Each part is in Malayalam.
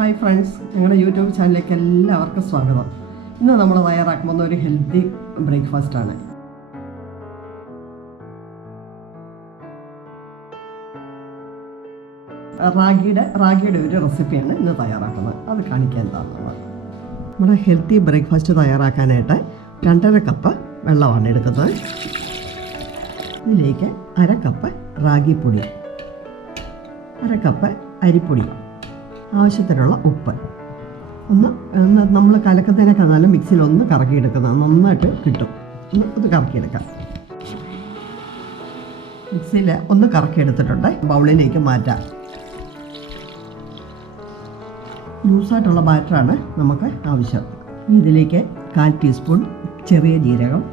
ഹായ് ഫ്രണ്ട്സ് ഞങ്ങളുടെ യൂട്യൂബ് ചാനലിലേക്ക് എല്ലാവർക്കും സ്വാഗതം. ഇന്ന് നമ്മൾ തയ്യാറാക്കുന്ന ഒരു ഹെൽത്തി ബ്രേക്ക്ഫാസ്റ്റ് ആണ്. റാഗിയുടെ റാഗിയുടെ ഒരു റെസിപ്പിയാണ് ഇന്ന് തയ്യാറാക്കുന്നത്. അത് കാണിക്കാൻ താങ്ങുന്നത് നമ്മുടെ ഹെൽത്തി ബ്രേക്ക്ഫാസ്റ്റ് തയ്യാറാക്കാനായിട്ട് രണ്ടര കപ്പ് വെള്ളമാണ് എടുക്കുന്നത്. ഇതിലേക്ക് അര കപ്പ് റാഗിപ്പൊടി അര കപ്പ് അരിപ്പൊടി ആവശ്യത്തിനുള്ള ഉപ്പ്. ഒന്ന് ഒന്ന് നമ്മൾ കലക്കത്തിനൊക്കെ മിക്സിയിൽ ഒന്ന് കറക്കിയെടുക്കുന്നത് നന്നായിട്ട് കിട്ടും. ഒന്ന് ഇത് കറക്കിയെടുക്കാം. മിക്സിയിൽ ഒന്ന് കറക്കിയെടുത്തിട്ടുണ്ട്. ബൗളിലേക്ക് മാറ്റാം. ലൂസായിട്ടുള്ള ബാറ്ററാണ് നമുക്ക് ആവശ്യം. ഇതിലേക്ക് കാൽ ടീസ്പൂൺ ചെറിയ ജീരകം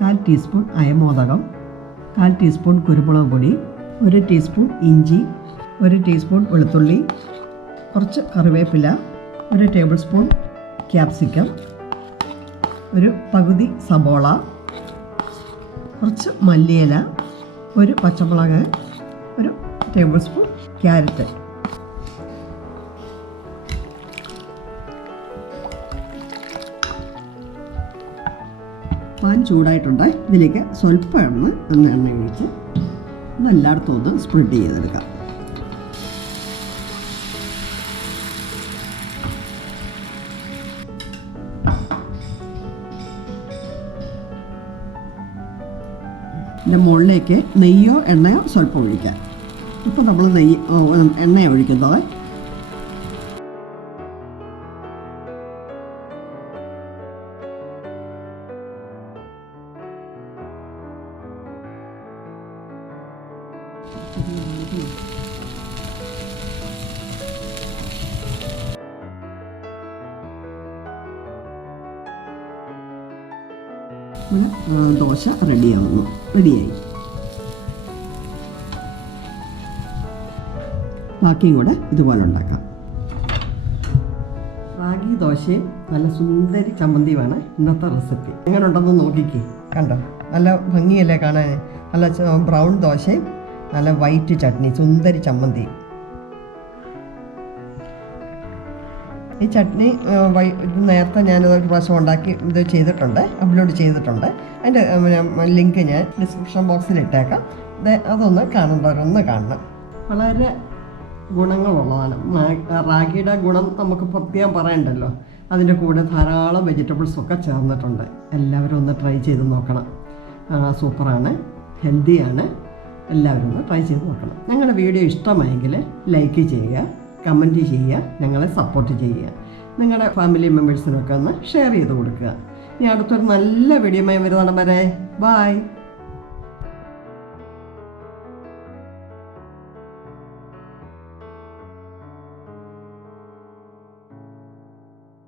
കാൽ ടീസ്പൂൺ അയമോദകം കാൽ ടീസ്പൂൺ കുരുമുളക് പൊടി ഒരു ടീസ്പൂൺ ഇഞ്ചി ഒരു ടീസ്പൂൺ വെളുത്തുള്ളി കുറച്ച് കറിവേപ്പില ഒരു ടേബിൾ സ്പൂൺ ക്യാപ്സിക്കം ഒരു പകുതി സബോള കുറച്ച് മല്ലിയില ഒരു പച്ചമുളക് ഒരു ടേബിൾ സ്പൂൺ ക്യാരറ്റ്. പാൻ ചൂടായിട്ടുണ്ട് ഇതിലേക്ക് സ്വല്പം എണ്ണ എണ്ണ ഒഴിച്ച് ഒന്ന് എല്ലായിടത്തും ഒന്ന് സ്പ്രെഡ് ചെയ്തെടുക്കാം. ഇതിന്റെ മുകളിലേക്ക് നെയ്യോ എണ്ണയോ സ്വല്പം ഒഴിക്കാം. ഇപ്പോൾ നമ്മൾ നെയ്യ് എണ്ണ ഒഴിക്കുന്നത്. നമ്മുടെ ആ, ദോശ റെഡിയാവുന്നു. റെഡിയായി. ബാക്കിയും കൂടെ ഇതുപോലെ ഉണ്ടാക്കാം. റാഗി ദോശയും നല്ല സുന്ദരി ചമ്മന്തിയുമാണ് ഇന്നത്തെ റെസിപ്പി. എങ്ങനെ ഉണ്ടെന്ന് നോക്കിക്കേ. കണ്ടോ? നല്ല ഭംഗിയല്ലേ കാണാൻ? നല്ല ബ്രൗൺ ദോശയും നല്ല വൈറ്റ് ചട്നി സുന്ദരി ചമ്മന്തി. ഈ ചട്നി നേരത്തെ ഞാൻ ഒരു പ്രാവശ്യം ഉണ്ടാക്കി ഇത് ചെയ്തിട്ടുണ്ട് അപ്ലോഡ് ചെയ്തിട്ടുണ്ട്. അതിന്റെ ലിങ്ക് ഞാൻ ഡിസ്ക്രിപ്ഷൻ ബോക്സിൽ ഇട്ടേക്കാം. അതൊന്ന് കാണേണ്ടവരൊന്ന് കാണണം. വളരെ ഗുണങ്ങളുള്ളതാണ്. റാഗിയുടെ ഗുണം നമുക്ക് പ്രത്യേകം പറയണ്ടല്ലോ. അതിന്റെ കൂടെ ധാരാളം വെജിറ്റബിൾസ് ഒക്കെ ചേർന്നിട്ടുണ്ട്. എല്ലാവരും ഒന്ന് ട്രൈ ചെയ്ത് നോക്കണം. സൂപ്പറാണ്. ഹെൽത്തിയാണ്. എല്ലാവരും ഒന്ന് ട്രൈ ചെയ്ത് നോക്കണം. ഞങ്ങളുടെ വീഡിയോ ഇഷ്ടമായെങ്കിൽ ലൈക്ക് ചെയ്യുക. കമന്റ് ചെയ്യുക ഞങ്ങളെ സപ്പോർട്ട് ചെയ്യുക. നിങ്ങളുടെ ഫാമിലി മെമ്പേഴ്സിനൊക്കെ ഒന്ന് ഷെയർ ചെയ്ത് കൊടുക്കുക. ഇനി അടുത്തൊരു നല്ല വീഡിയോമായി വരുന്നതാണ് വരെ ബായ്